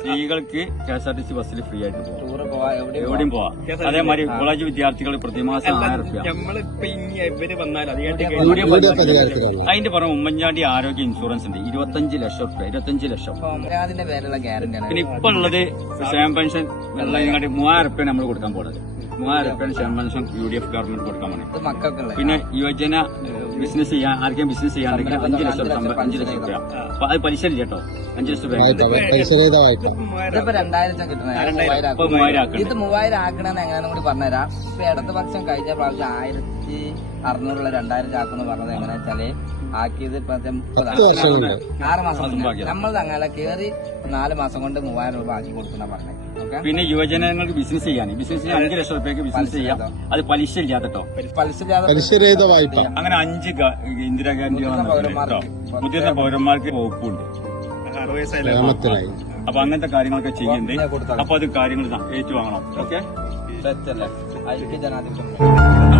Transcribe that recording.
സ്ത്രീകൾക്ക് KSRTC ബസ്സിൽ free ആയിട്ട് പോവാം, എവിടെയും പോവാം. അതേമാതിരി കോളേജ് വിദ്യാർത്ഥികൾ പ്രതിമാസം 1000 രൂപ. അതിന്റെ പുറമെ ഉമ്മൻചാണ്ടി ആരോഗ്യ ഇൻഷുറൻസ് ഉണ്ട് 25 ലക്ഷം രൂപ. 25 ലക്ഷം. പിന്നെ ഇപ്പൊ ഉള്ളത് ക്ഷേമ പെൻഷൻ 3000 രൂപ നമ്മൾ കൊടുക്കാൻ പോകുന്നത്. 3000 രൂപ ക്ഷേമ പെൻഷൻ UDF ഗവൺമെന്റ് കൊടുക്കാൻ പോകുന്നത്. പിന്നെ യുവജന ബിസിനസ് ചെയ്യാൻ ആർക്കും ബിസിനസ് ചെയ്യാണ്ടെങ്കിൽ 5 ലക്ഷം രൂപ. 5 ലക്ഷം രൂപ അത് പലിശ ഇല്ല കേട്ടോ. 5 ലക്ഷം രൂപ 2000 കിട്ടുന്നത്. ഇത് 3000 ആക്കണമെന്ന് എങ്ങനെയാണെന്ന് കൂടി പറഞ്ഞുതരാം. ഇപ്പൊ ഇടതുപക്ഷം കഴിഞ്ഞ പ്രാവശ്യം 1600 2000 ആക്കുമെന്ന് പറഞ്ഞത് എങ്ങനെയാ വെച്ചാല് ആക്കിയത് 6 മാസം. നമ്മൾ അങ്ങനെ കയറി 4 മാസം കൊണ്ട് 3000 രൂപ ആക്കി കൊടുക്കുന്ന പറഞ്ഞത്. പിന്നെ യുവജനങ്ങൾക്ക് ബിസിനസ് ചെയ്യാൻ 5 ലക്ഷം രൂപയ്ക്ക് ബിസിനസ് ചെയ്യാം. അത് പലിശ ഇല്ലാതെ കേട്ടോ. പലിശരഹിത വായ്പ. അങ്ങനെ 5 ഇന്ദിരാഗാന്ധി മുതിർന്ന പൗരന്മാർക്ക് വകുപ്പുണ്ട്. അപ്പൊ അങ്ങനത്തെ കാര്യങ്ങളൊക്കെ ചെയ്യുന്നുണ്ട്. അപ്പൊ അത് കാര്യങ്ങൾ ഏറ്റുവാങ്ങണം. ഓക്കെ, ഐക്യ ജനാധിപത്യം.